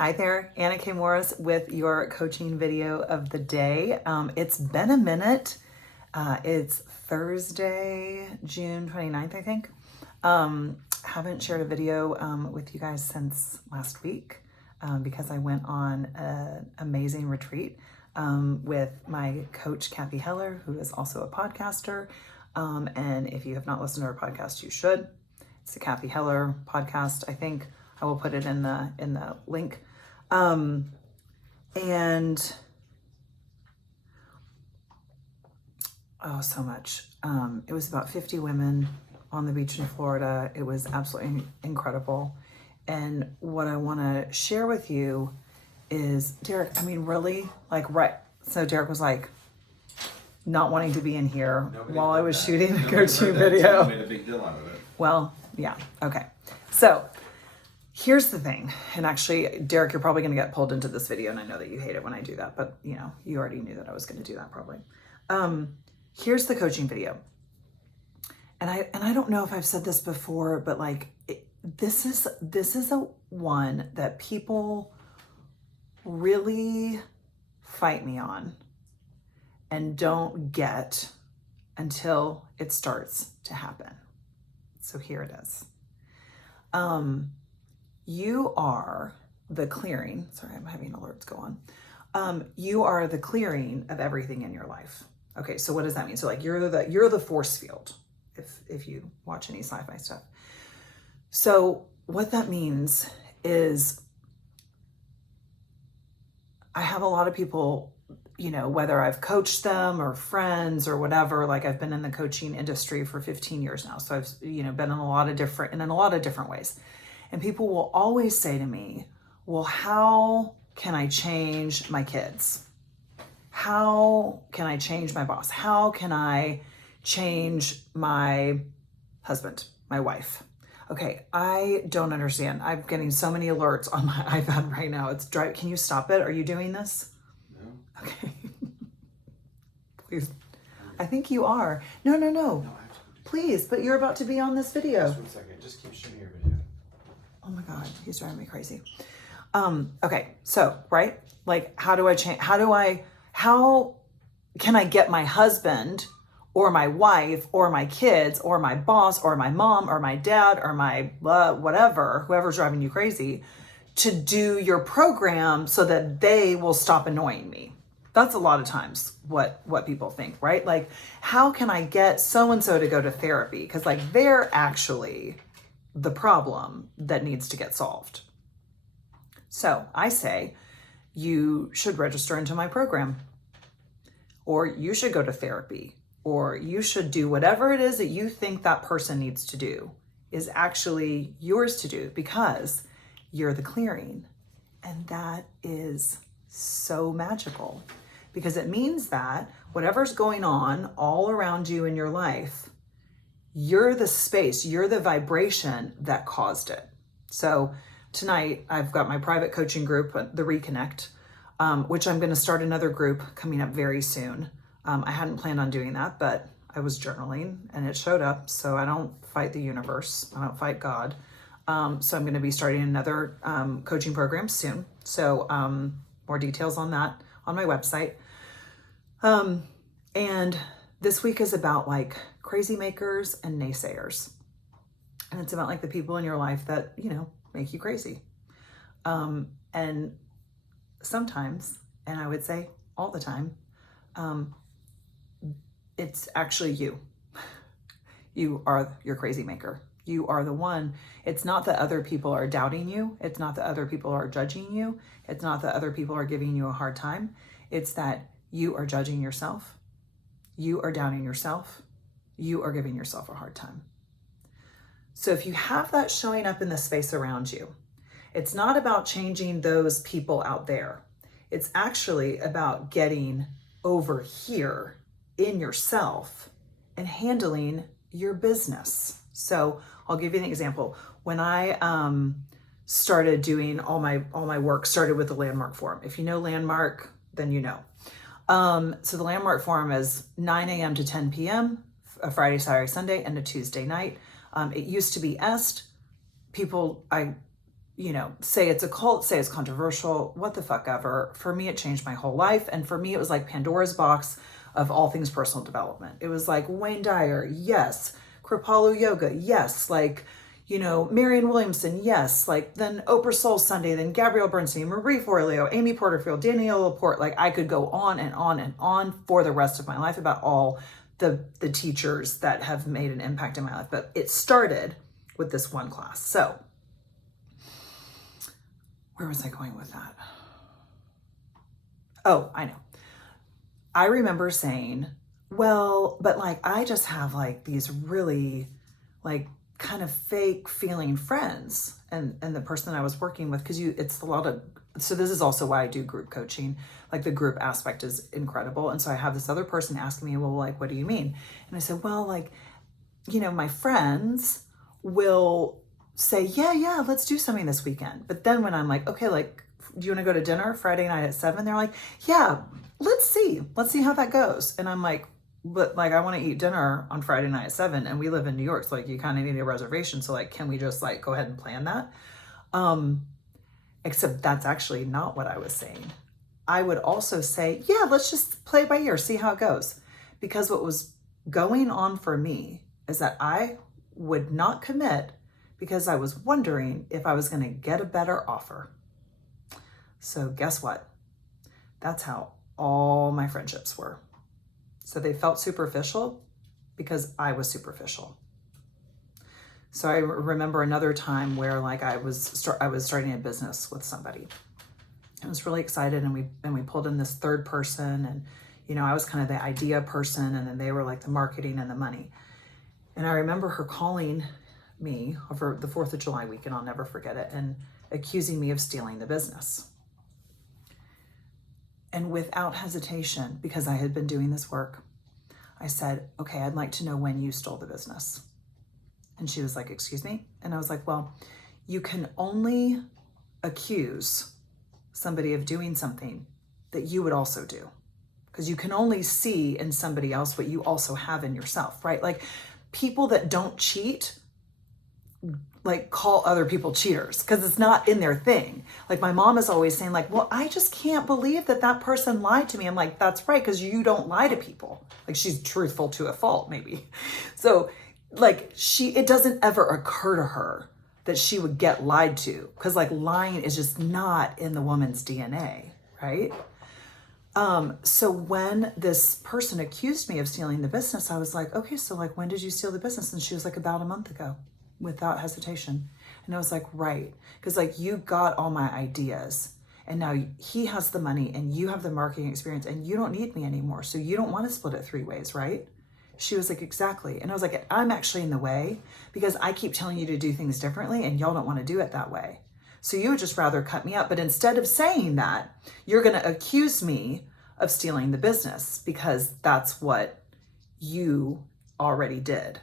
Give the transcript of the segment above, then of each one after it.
Hi there, Anna K. Morris with your coaching video of the day. It's been a minute. It's Thursday, June 29th, I think. Haven't shared a video with you guys since last week because I went on an amazing retreat with my coach, Kathy Heller, who is also a podcaster. And if you have not listened to her podcast, you should. It's the Kathy Heller podcast. I think I will put it in the link. And oh, so much. It was about 50 women on the beach in Florida. It was absolutely incredible. And what I want to share with you is Derek, really, right. So Derek was not wanting to be in here while I was shooting the coaching video. Made a big deal out of it. Well, yeah. Okay. So here's the thing. And actually, Derek, you're probably going to get pulled into this video. And I know that you hate it when I do that, but you already knew that I was going to do that probably. Here's the coaching video. And I don't know if I've said this before, but this is a one that people really fight me on and don't get until it starts to happen. So here it is. You are the clearing. Sorry, I'm having alerts go on. You are the clearing of everything in your life. Okay, so what does that mean? So you're the force field, if you watch any sci-fi stuff. So what that means is I have a lot of people, whether I've coached them or friends or whatever, I've been in the coaching industry for 15 years now. So I've, been in a lot of different ways. And people will always say to me, well, how can I change my kids? How can I change my boss? How can I change my husband, my wife? Okay, I don't understand. I'm getting so many alerts on my iPad right now. It's dry. Can you stop it? Are you doing this? No. Okay. Please. I think you are. No. No, I have to go do Please, but you're about to be on this video. Just 1 second. Just keep shooting your video. Oh my God, he's driving me crazy. Okay, so, right? How do I change? How can I get my husband or my wife or my kids or my boss or my mom or my dad or my whatever, whoever's driving you crazy, to do your program so that they will stop annoying me? That's a lot of times what people think, right? How can I get so-and-so to go to therapy? Because they're actually the problem that needs to get solved. So I say, you should register into my program, or you should go to therapy, or you should do whatever it is that you think that person needs to do is actually yours to do, because you're the clearing. And that is so magical, because it means that whatever's going on all around you in your life, you're the space, you're the vibration that caused it. So tonight I've got my private coaching group, the Reconnect, which I'm going to start another group coming up very soon. I hadn't planned on doing that, but I was journaling and it showed up. So I don't fight the universe. I don't fight God. So I'm going to be starting another coaching program soon. So more details on that on my website. And this week is about crazy makers and naysayers. And it's about the people in your life that, make you crazy. And sometimes, and I would say all the time, it's actually you. You are your crazy maker. You are the one. It's not that other people are doubting you. It's not that other people are judging you. It's not that other people are giving you a hard time. It's that you are judging yourself. You are doubting yourself. You are giving yourself a hard time. So if you have that showing up in the space around you, it's not about changing those people out there. It's actually about getting over here in yourself and handling your business. So I'll give you an example. When I started doing all my work, started with the Landmark Forum. If you know Landmark, then you know. So the Landmark Forum is 9 a.m. to 10 p.m., a Friday, Saturday, Sunday, and a Tuesday night. It used to be EST. People, say it's a cult, say it's controversial, what the fuck ever. For me, it changed my whole life. And for me, it was like Pandora's box of all things personal development. It was like Wayne Dyer, yes. Kripalu Yoga, yes. Like, Marianne Williamson, yes. Like then Oprah Soul Sunday, then Gabrielle Bernstein, Marie Forleo, Amy Porterfield, Danielle Laporte. Like I could go on and on and on for the rest of my life about all the teachers that have made an impact in my life. But it started with this one class. So where was I going with that? Oh, I know. I remember saying, well, but like, I just have like these really like kind of fake feeling friends. And the person I was working with, it's a lot of, so this is also why I do group coaching. Like the group aspect is incredible. And so I have this other person asking me, well, like, what do you mean? And I said, well, like, my friends will say, yeah, let's do something this weekend. But then when I'm like, okay, like, do you want to go to dinner Friday night at 7? They're like, yeah, let's see how that goes. And I'm like, but like, I want to eat dinner on Friday night at 7 and we live in New York. So like, you kind of need a reservation. So like, can we just like, go ahead and plan that? Except that's actually not what I was saying. I would also say, yeah, let's just play it by ear, see how it goes. Because what was going on for me is that I would not commit because I was wondering if I was going to get a better offer. So guess what? That's how all my friendships were. So they felt superficial because I was superficial. So I remember another time where like I was starting a business with somebody. I was really excited and we pulled in this third person and I was kind of the idea person and then they were like the marketing and the money. And I remember her calling me over the 4th of July weekend, I'll never forget it, and accusing me of stealing the business. And without hesitation, because I had been doing this work, I said, okay, I'd like to know when you stole the business. And she was like, excuse me? And I was like, well, you can only accuse somebody of doing something that you would also do. Because you can only see in somebody else what you also have in yourself, right? Like people that don't cheat, like call other people cheaters because it's not in their thing. Like my mom is always saying like, well, I just can't believe that person lied to me. I'm like, that's right. Because you don't lie to people. Like she's truthful to a fault maybe. So like it doesn't ever occur to her that she would get lied to because like lying is just not in the woman's DNA. Right. So when this person accused me of stealing the business, I was like, okay, so like, when did you steal the business? And she was like, about a month ago. Without hesitation. And I was like, right. Because like you got all my ideas and now he has the money and you have the marketing experience and you don't need me anymore. So you don't want to split it 3 ways, right? She was like, exactly. And I was like, I'm actually in the way because I keep telling you to do things differently and y'all don't want to do it that way. So you would just rather cut me up. But instead of saying that, you're going to accuse me of stealing the business because that's what you already did.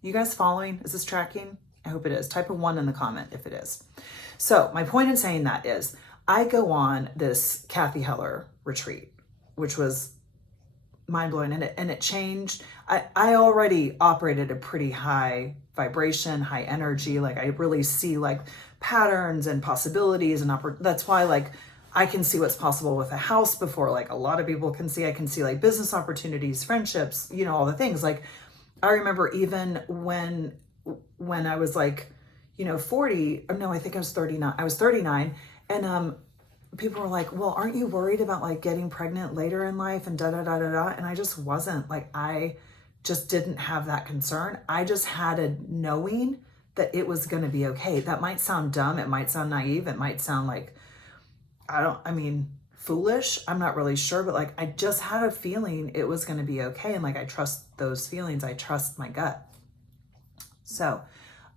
You guys following? Is this tracking? I hope it is. Type a 1 in the comment if it is. So my point in saying that is I go on this Kathy Heller retreat, which was mind-blowing and it changed. I already operated a pretty high vibration, high energy. Like I really see like patterns and possibilities and that's why like I can see what's possible with a house before like a lot of people can see. I can see like business opportunities, friendships, all the things. Like I remember even when I was like, 40, or no, I think I was 39. I was 39 and people were like, well, aren't you worried about like getting pregnant later in life and da da da da da? And I just wasn't. Like I just didn't have that concern. I just had a knowing that it was going to be okay. That might sound dumb. It might sound naive. It might sound like, foolish. I'm not really sure, but like I just had a feeling it was going to be okay. And like I trust those feelings. I trust my gut. So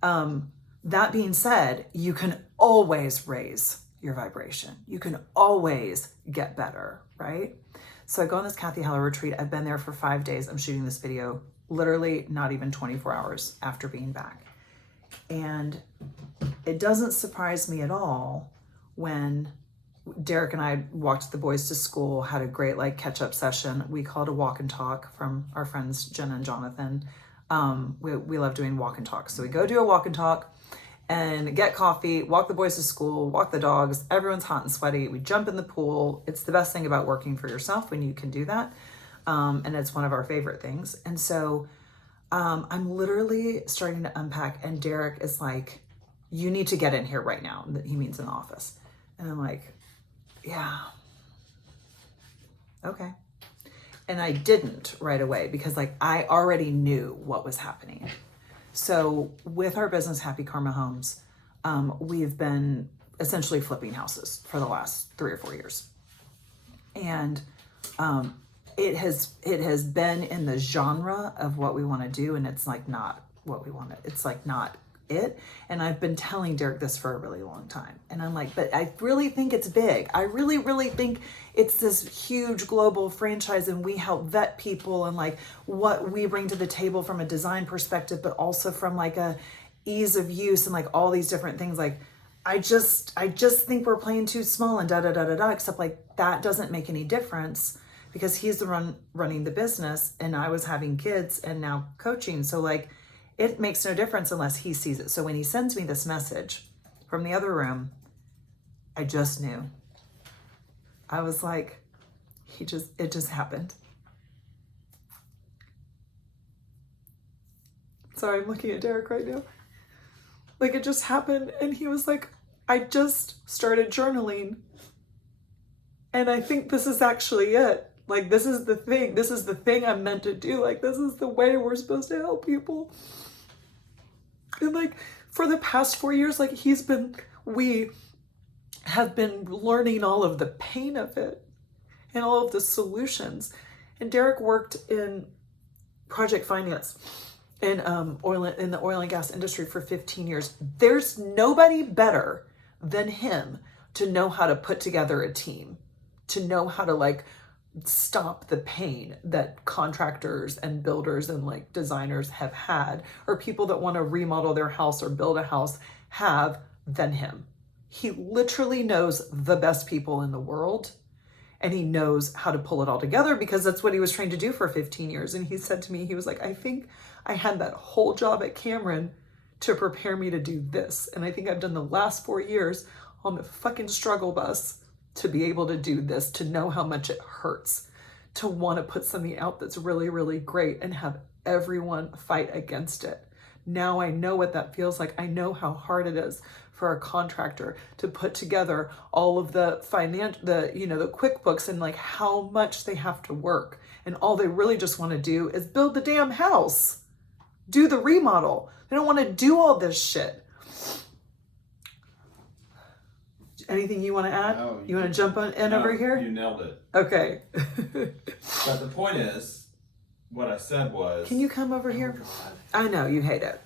that being said, you can always raise your vibration. You can always get better, right? So I go on this Kathy Heller retreat. I've been there for 5 days. I'm shooting this video literally not even 24 hours after being back. And it doesn't surprise me at all when Derek and I walked the boys to school, had a great like catch up session. We called a walk and talk from our friends, Jenna and Jonathan. We love doing walk and talk. So we go do a walk and talk and get coffee, walk the boys to school, walk the dogs. Everyone's hot and sweaty. We jump in the pool. It's the best thing about working for yourself when you can do that. And it's one of our favorite things. And so I'm literally starting to unpack, and Derek is like, you need to get in here right now. He means in the office. And I'm like, yeah, okay. And I didn't right away because like I already knew what was happening. So with our business, Happy Karma Homes, we've been essentially flipping houses for the last 3 or 4 years. And it has been in the genre of what we want to do, and it's like not what we want to, it's like not it. And I've been telling Derek this for a really long time. And I'm like, but I really think it's big. I really, really think it's this huge global franchise, and we help vet people and like what we bring to the table from a design perspective, but also from like a ease of use and like all these different things. Like, I just think we're playing too small and except like that doesn't make any difference because he's the running the business and I was having kids and now coaching. So like, it makes no difference unless he sees it. So when he sends me this message from the other room, I just knew. I was like, it just happened. Sorry, I'm looking at Derek right now. Like it just happened. And he was like, I just started journaling. And I think this is actually it. Like, this is the thing. This is the thing I'm meant to do. Like, this is the way we're supposed to help people. And like, for the past 4 years, like we have been learning all of the pain of it and all of the solutions. And Derek worked in project finance in the oil and gas industry for 15 years. There's nobody better than him to know how to put together a team, to know how to like stop the pain that contractors and builders and like designers have had, or people that want to remodel their house or build a house have, than him. He literally knows the best people in the world, and he knows how to pull it all together because that's what he was trained to do for 15 years. And he said to me, he was like, I think I had that whole job at Cameron to prepare me to do this. And I think I've done the last 4 years on the fucking struggle bus to be able to do this, to know how much it hurts, to want to put something out that's really, really great and have everyone fight against it. Now I know what that feels like. I know how hard it is for a contractor to put together all of the the QuickBooks and like how much they have to work. And all they really just want to do is build the damn house, do the remodel. They don't want to do all this shit. Anything you want to add? No, you want to jump in over here? You nailed it. Okay. But the point is, what I said was... Can you come over here? God. I know, you hate it.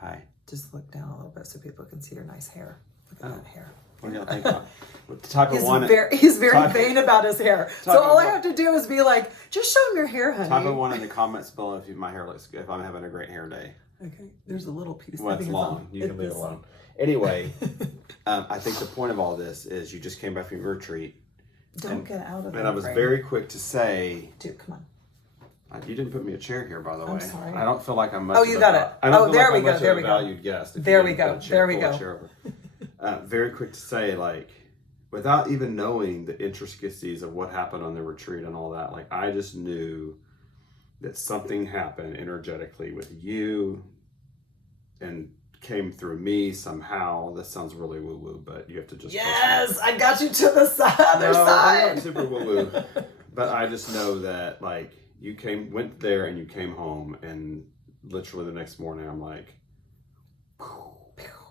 Hi. Just look down a little bit so people can see your nice hair. Look at that hair. What do y'all think about the type of one? He's very type- vain about his hair. So all I have to do is be like, just show him your hair, honey. Type of one in the comments below if my hair looks good, if I'm having a great hair day. Okay, there's a little piece. Well, it's long. You can leave it alone. Anyway, I think the point of all this is you just came back from your retreat. Don't get out of it. And I was very quick to say... Dude, come on. You didn't put me a chair here, by the way. I'm sorry. I don't feel like I'm much Oh, you got it. I don't feel there like we I'm go. much There of we a go. valued guest. if There you we didn't go. put a chair- There we pull a go. chair over. Very quick to say, like, without even knowing the intricacies of what happened on the retreat and all that, like, I just knew that something happened energetically with you and came through me somehow. This sounds really woo-woo, but you have to just... Yes, I got you to the other I'm side. not super woo-woo, but I just know that, like, you went there and you came home, and literally the next morning I'm like,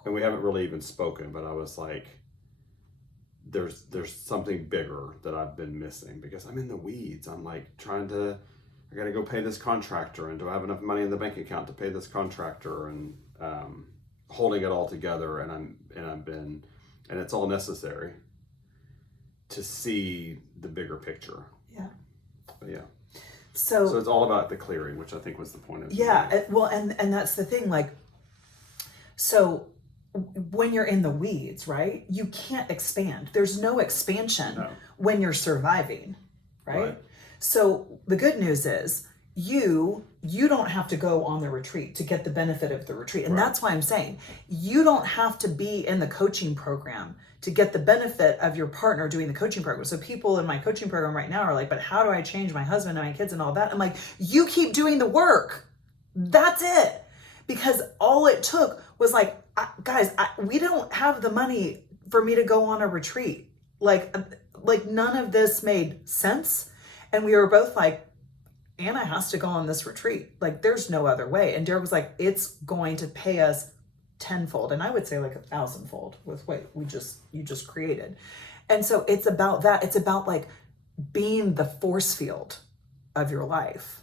and we haven't really even spoken, but I was like, there's something bigger that I've been missing because I'm in the weeds. I'm like I gotta go pay this contractor, and do I have enough money in the bank account to pay this contractor, and holding it all together, and it's all necessary to see the bigger picture. Yeah. But yeah. So it's all about the clearing, which I think was the point of the yeah, video. well, and that's the thing, like, so when you're in the weeds, right, you can't expand. There's no expansion when you're surviving, right? So the good news is you don't have to go on the retreat to get the benefit of the retreat. And Right. that's why I'm saying you don't have to be in the coaching program to get the benefit of your partner doing the coaching program. So people in my coaching program right now are like, but how do I change my husband and my kids and all that? I'm like, you keep doing the work. That's it. Because all it took was like, guys, we don't have the money for me to go on a retreat. Like none of this made sense. And we were both like, Anna has to go on this retreat. Like, there's no other way. And Derek was like, it's going to pay us tenfold. And I would say like 1,000-fold with what you just created. And so it's about that. It's about like being the force field of your life.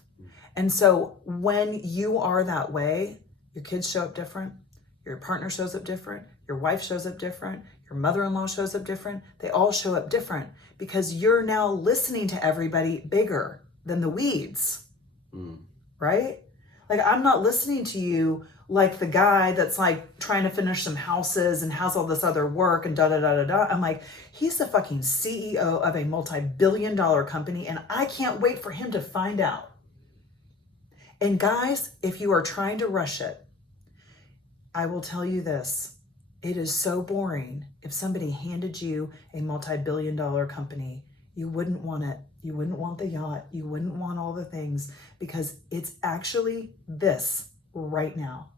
And so when you are that way, your kids show up different. Your partner shows up different. Your wife shows up different. Your mother-in-law shows up different. They all show up different because you're now listening to everybody bigger than the weeds, right? Like, I'm not listening to you like the guy that's like trying to finish some houses and has all this other work and da-da-da-da-da. I'm like, he's the fucking CEO of a multi-billion-dollar company and I can't wait for him to find out. And guys, if you are trying to rush it, I will tell you this. It is so boring. If somebody handed you a multi-billion-dollar company, you wouldn't want it. You wouldn't want the yacht. You wouldn't want all the things because it's actually this right now.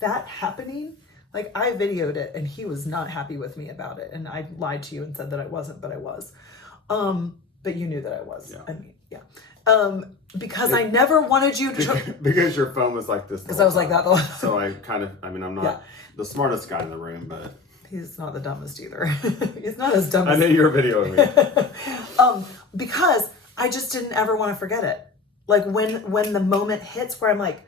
That happening, like I videoed it and he was not happy with me about it. And I lied to you and said that I wasn't, but I was. But you knew that I was. Yeah. I mean, yeah. Because I never wanted you to... Because your phone was like this. Because I was like that the whole time. So I'm not the smartest guy in the room, but... He's not the dumbest either. He's not as dumb as... I know you're videoing me. Because I just didn't ever want to forget it. Like when the moment hits where I'm like,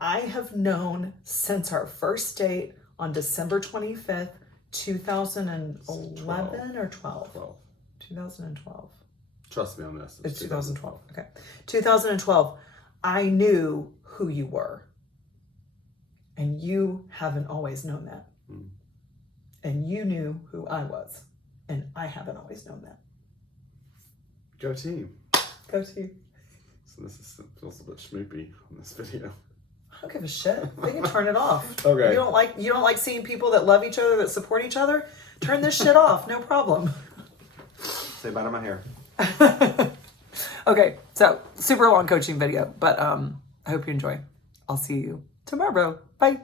I have known since our first date on December 25th, 2011 or 12? 2012. Trust me on this. It's 2012. Okay. 2012. I knew who you were. And you haven't always known that. And you knew who I was. And I haven't always known that. Go team. Go team. So this feels a bit schmoopy on this video. I don't give a shit. They can turn it off. Okay. You don't like seeing people that love each other, that support each other? Turn this shit off. No problem. Say bye to my hair. Okay, so super long coaching video, but I hope you enjoy. I'll see you tomorrow. Bye.